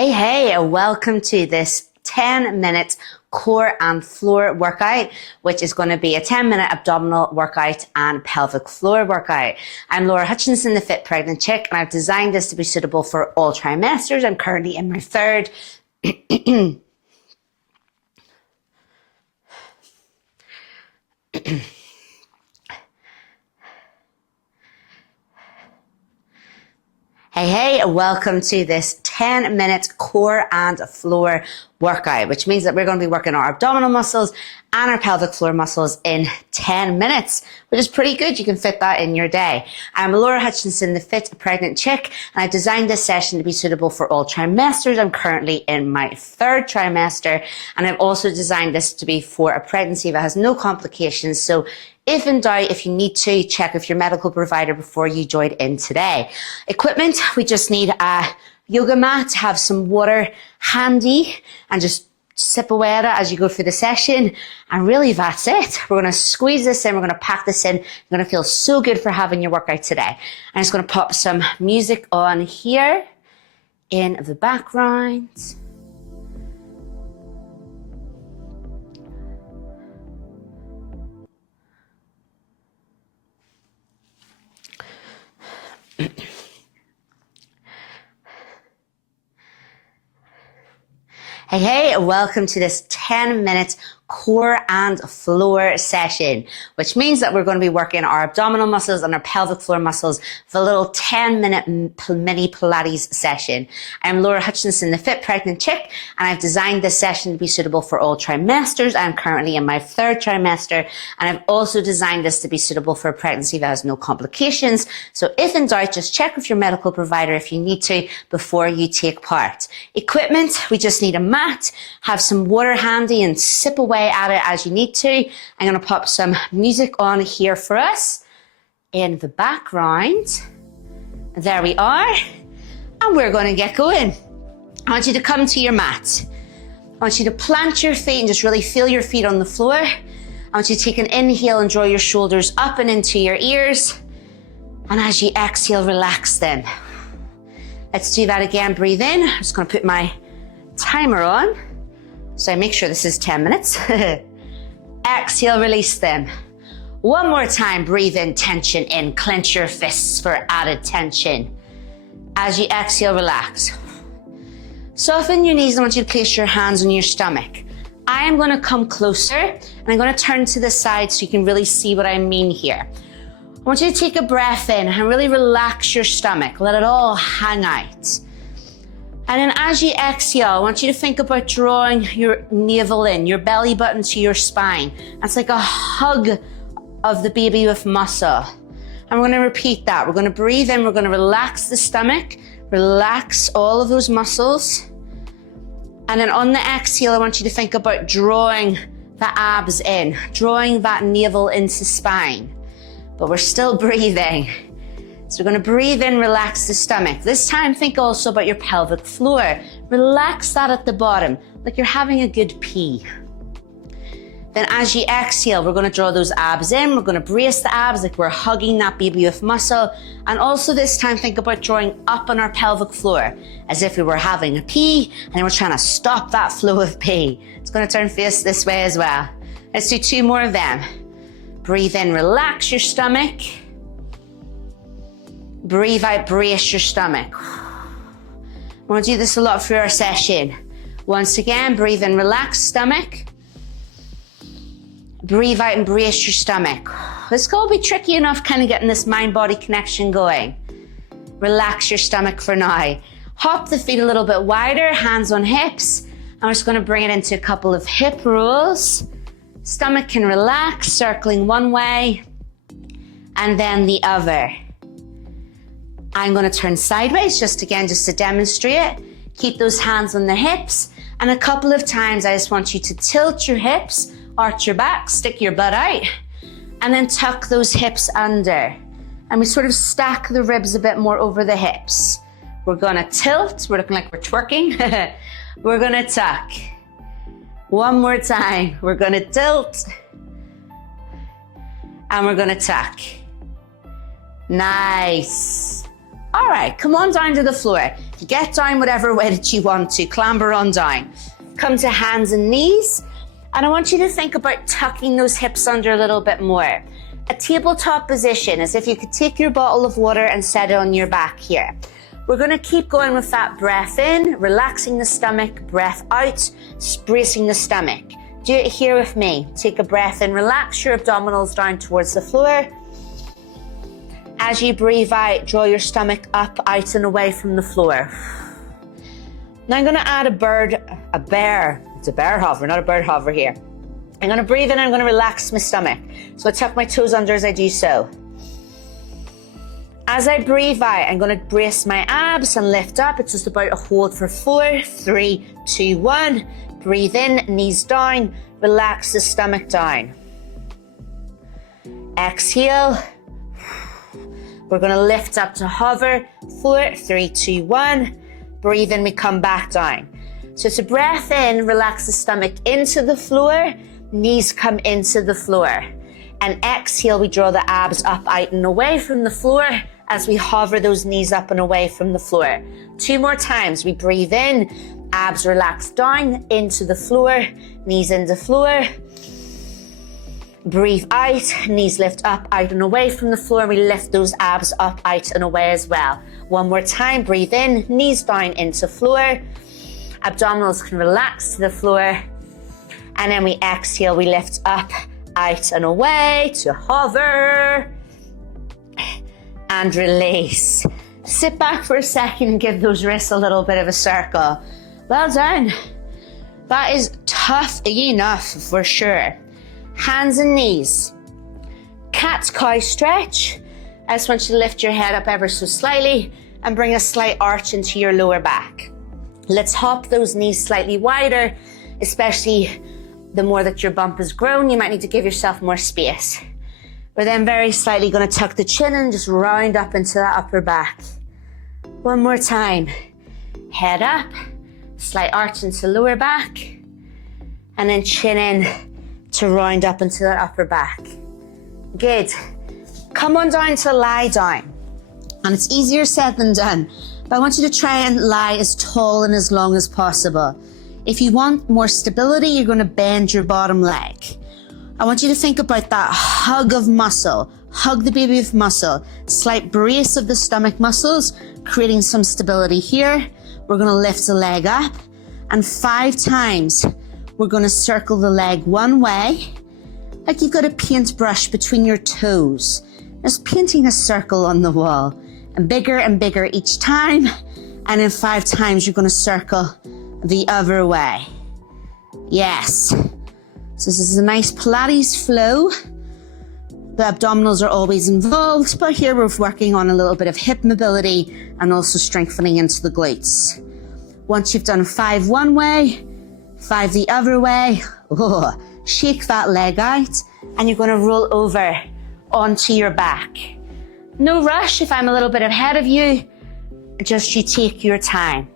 Hey, welcome to this 10-minute core and floor workout, which is going to be a 10-minute abdominal workout and pelvic floor workout. I'm Laura Hutchinson, the Fit Pregnant Chick, and I've designed this to be suitable for all trimesters. I'm currently in my third. Hey, welcome to this 10-minute core and floor workout, which means that we're going to be working our abdominal muscles and our pelvic floor muscles in 10 minutes, which is pretty good. You can fit that in your day. I'm Laura Hutchinson, the Fit Pregnant Chick, and I've designed this session to be suitable for all trimesters. I'm currently in my third trimester, and I've also designed this to be for a pregnancy that has no complications. So if in doubt, if you need to, check with your medical provider before you join in today. Equipment, we just need a yoga mat, have some water handy, and just sip away at it as you go through the session. And really, that's it. We're going to squeeze this in. We're going to pack this in. You're going to feel so good for having your workout today. I'm just going to pop some music on here in the background. Hey, welcome to this 10-minute core and floor session, which means that we're going to be working our abdominal muscles and our pelvic floor muscles for a little 10-minute mini Pilates session. I'm Laura Hutchinson, the Fit Pregnant Chick, and I've designed this session to be suitable for all trimesters. I'm currently in my third trimester, and I've also designed this to be suitable for a pregnancy that has no complications. So if in doubt, just check with your medical provider if you need to before you take part. Equipment, we just need a mat, have some water handy, and sip away at it as you need to. I'm going to pop some music on here for us in the background. There we are. And we're going to get going. I want you to come to your mat. I want you to plant your feet and just really feel your feet on the floor. I want you to take an inhale and draw your shoulders up and into your ears. And as you exhale, relax them. Let's do that again. Breathe in. I'm just going to put my timer on. So make sure this is 10 minutes. Exhale, release them. One more time, breathe in, tension in. Clench your fists for added tension. As you exhale, relax. Soften your knees. I want you to place your hands on your stomach. I am going to come closer and I'm going to turn to the side so you can really see what I mean here. I want you to take a breath in and really relax your stomach. Let it all hang out. And then as you exhale, I want you to think about drawing your navel in, your belly button to your spine. That's like a hug of the baby with muscle. And we're going to repeat that. We're going to breathe in. We're going to relax the stomach, relax all of those muscles. And then on the exhale, I want you to think about drawing the abs in, drawing that navel into spine. But we're still breathing. So we're going to breathe in, relax the stomach. This time, think also about your pelvic floor. Relax that at the bottom, like you're having a good pee. Then as you exhale, we're going to draw those abs in. We're going to brace the abs like we're hugging that baby with muscle. And also this time, think about drawing up on our pelvic floor, as if we were having a pee, and then we're trying to stop that flow of pee. It's going to turn face this way as well. Let's do 2 more of them. Breathe in, relax your stomach. Breathe out, brace your stomach. We're going to do this a lot through our session. Once again, breathe in, relax stomach. Breathe out and brace your stomach. This is going to be tricky enough kind of getting this mind-body connection going. Relax your stomach for now. Hop the feet a little bit wider, hands on hips. And we're just going to bring it into a couple of hip rolls. Stomach can relax, circling one way and then the other. I'm going to turn sideways just to demonstrate. Keep those hands on the hips. And a couple of times, I just want you to tilt your hips, arch your back, stick your butt out, and then tuck those hips under. And we sort of stack the ribs a bit more over the hips. We're going to tilt. We're looking like we're twerking. We're going to tuck. One more time. We're going to tilt. And we're going to tuck. Nice. All right, come on down to the floor. Get down whatever way that you want to. Clamber on down. Come to hands and knees. And I want you to think about tucking those hips under a little bit more. A tabletop position, as if you could take your bottle of water and set it on your back here. We're going to keep going with that breath in, relaxing the stomach, breath out, bracing the stomach. Do it here with me. Take a breath in, relax your abdominals down towards the floor. As you breathe out, draw your stomach up, out and away from the floor. Now I'm going to add a bear. It's a bear hover, not a bird hover here. I'm going to breathe in and I'm going to relax my stomach. So I tuck my toes under as I do so. As I breathe out, I'm going to brace my abs and lift up. It's just about a hold for 4, 3, 2, 1. Breathe in, knees down, relax the stomach down. Exhale. We're going to lift up to hover. 4, 3, 2, 1. Breathe in, we come back down. So it's a breath in, relax the stomach into the floor, knees come into the floor. And exhale, we draw the abs up, out and away from the floor as we hover those knees up and away from the floor. 2 more times. We breathe in, abs relax down into the floor, knees into floor. Breathe out, knees lift up, out and away from the floor. We lift those abs up, out and away as well. 1 more time. Breathe in, knees down into floor. Abdominals can relax to the floor. And then we exhale, we lift up, out and away to hover. And release. Sit back for a second and give those wrists a little bit of a circle. Well done. That is tough enough for sure. Hands and knees. Cat-cow stretch. I just want you to lift your head up ever so slightly and bring a slight arch into your lower back. Let's hop those knees slightly wider, especially the more that your bump has grown, you might need to give yourself more space. We're then very slightly going to tuck the chin and just round up into that upper back. 1 more time. Head up, slight arch into lower back, and then chin in to round up into that upper back. Good. Come on down to lie down. And it's easier said than done, but I want you to try and lie as tall and as long as possible. If you want more stability, you're going to bend your bottom leg. I want you to think about that hug of muscle. Hug the baby with muscle. Slight brace of the stomach muscles, creating some stability here. We're going to lift the leg up. And 5 times, we're going to circle the leg one way, like you've got a paintbrush between your toes. Just painting a circle on the wall. And bigger each time. And in 5 times, you're going to circle the other way. Yes. So this is a nice Pilates flow. The abdominals are always involved, but here we're working on a little bit of hip mobility and also strengthening into the glutes. Once you've done 5 one way, 5 the other way, shake that leg out and you're going to roll over onto your back. No rush if I'm a little bit ahead of you, just you take your time.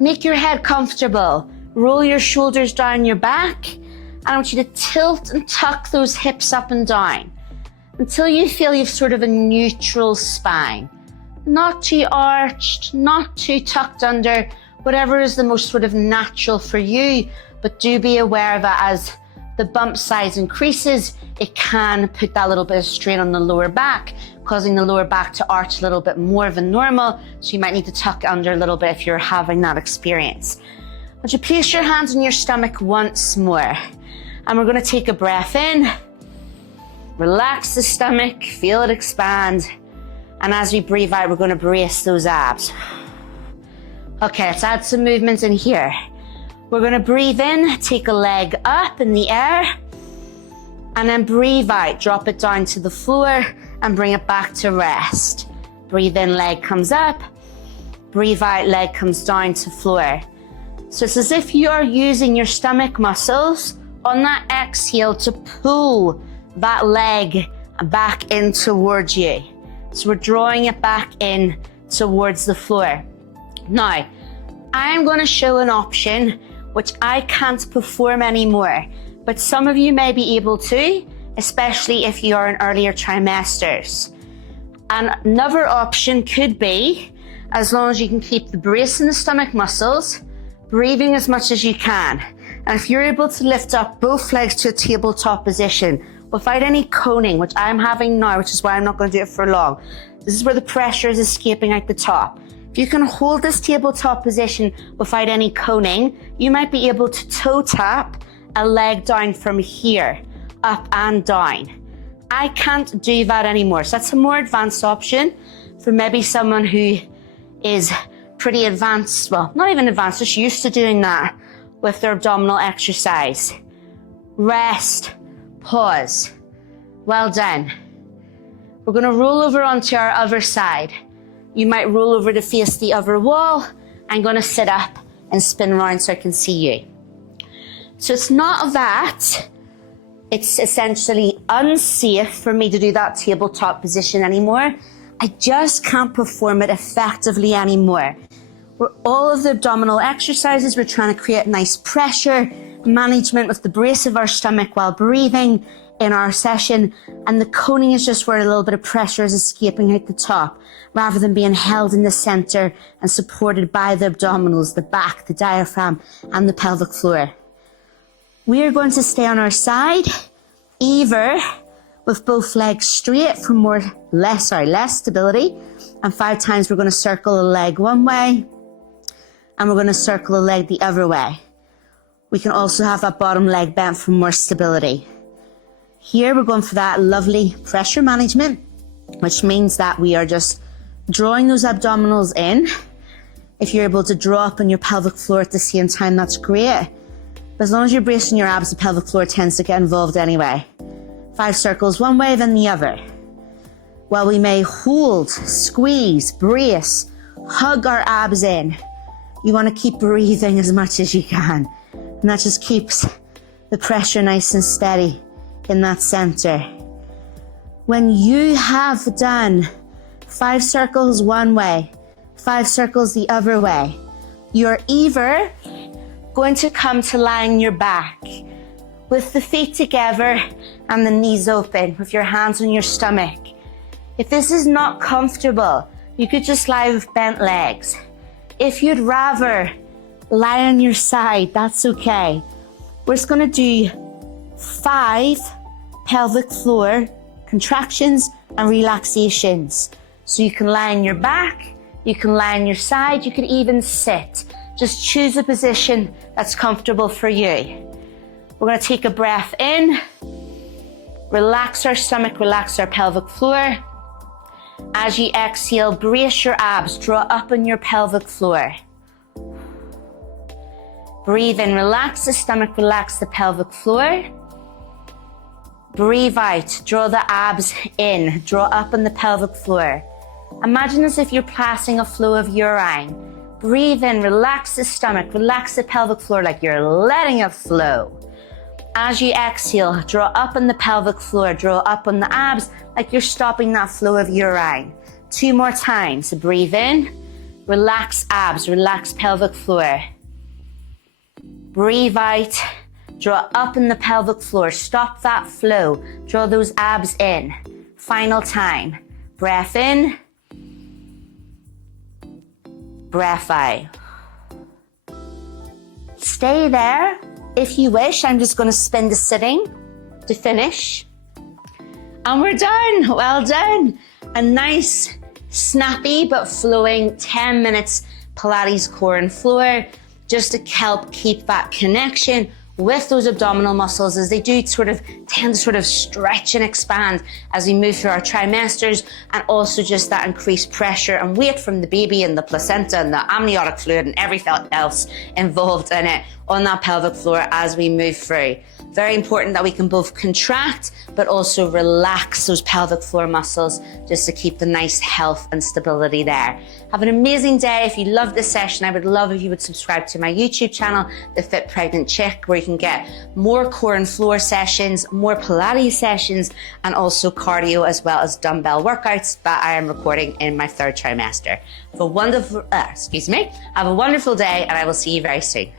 Make your head comfortable. Roll your shoulders down your back. And I want you to tilt and tuck those hips up and down until you feel you've sort of a neutral spine. Not too arched, not too tucked under, whatever is the most sort of natural for you. But do be aware that as the bump size increases, it can put that little bit of strain on the lower back, causing the lower back to arch a little bit more than normal. So you might need to tuck under a little bit if you're having that experience. Would you place your hands on your stomach once more? And we're going to take a breath in. Relax the stomach, feel it expand. And as we breathe out, we're going to brace those abs. Okay, let's add some movement in here. We're going to breathe in, take a leg up in the air. And then breathe out, drop it down to the floor and bring it back to rest. Breathe in, leg comes up. Breathe out, leg comes down to floor. So it's as if you're using your stomach muscles on that exhale to pull that leg back in towards you. So we're drawing it back in towards the floor. Now, I'm going to show an option which I can't perform anymore, but some of you may be able to, especially if you are in earlier trimesters. And another option could be, as long as you can keep the brace in the stomach muscles, breathing as much as you can. And if you're able to lift up both legs to a tabletop position without any coning, which I'm having now, which is why I'm not going to do it for long. This is where the pressure is escaping out the top. If you can hold this tabletop position without any coning, you might be able to toe tap a leg down from here, up and down. I can't do that anymore. So that's a more advanced option for maybe someone who is pretty advanced, well, not even advanced, just used to doing that with their abdominal exercise. Rest, pause. Well done. We're going to roll over onto our other side. You might roll over to face the other wall. I'm going to sit up and spin around so I can see you. So it's not that it's essentially unsafe for me to do that tabletop position anymore. I just can't perform it effectively anymore. All of the abdominal exercises, we're trying to create nice pressure management with the brace of our stomach while breathing in our session, and the coning is just where a little bit of pressure is escaping out the top rather than being held in the center and supported by the abdominals, the back, the diaphragm, and the pelvic floor. We are going to stay on our side, either with both legs straight for less stability, and 5 times we're going to circle a leg one way and we're going to circle a leg the other way. We can also have that bottom leg bent for more stability. Here we're going for that lovely pressure management, which means that we are just drawing those abdominals in. If you're able to draw up on your pelvic floor at the same time, that's great. But as long as you're bracing your abs, the pelvic floor tends to get involved anyway. 5 circles one way, then the other. While we may hold, squeeze, brace, hug our abs in, you want to keep breathing as much as you can. And that just keeps the pressure nice and steady in that center. When you have done 5 circles one way, 5 circles the other way, you're either going to come to lying your back with the feet together and the knees open with your hands on your stomach. If this is not comfortable, you could just lie with bent legs. If you'd rather lie on your side, that's okay. We're just going to do 5 pelvic floor contractions and relaxations. So you can lie on your back, you can lie on your side, you could even sit. Just choose a position that's comfortable for you. We're going to take a breath in, relax our stomach, relax our pelvic floor. As you exhale, brace your abs, draw up on your pelvic floor. Breathe in, relax the stomach, relax the pelvic floor. Breathe out, draw the abs in, draw up on the pelvic floor. Imagine as if you're passing a flow of urine. Breathe in, relax the stomach, relax the pelvic floor like you're letting it flow. As you exhale, draw up on the pelvic floor, draw up on the abs like you're stopping that flow of urine. 2 more times. Breathe in, relax abs, relax pelvic floor. Breathe out, draw up in the pelvic floor, stop that flow, draw those abs in. Final time. Breath in, breath out. Stay there. If you wish, I'm just going to spin the sitting to finish. And we're done. Well done. A nice, snappy but flowing 10 minutes Pilates core and floor, just to help keep that connection with those abdominal muscles as they do tend to stretch and expand as we move through our trimesters, and also just that increased pressure and weight from the baby and the placenta and the amniotic fluid and everything else involved in it on that pelvic floor as we move through. Very important that we can both contract but also relax those pelvic floor muscles just to keep the nice health and stability there. Have an amazing day. If you love this session, I would love if you would subscribe to my YouTube channel, The Fit Pregnant Chick, where you can get more core and floor sessions, more Pilates sessions, and also cardio as well as dumbbell workouts that I am recording in my 3rd trimester. Have a wonderful day, and I will see you very soon.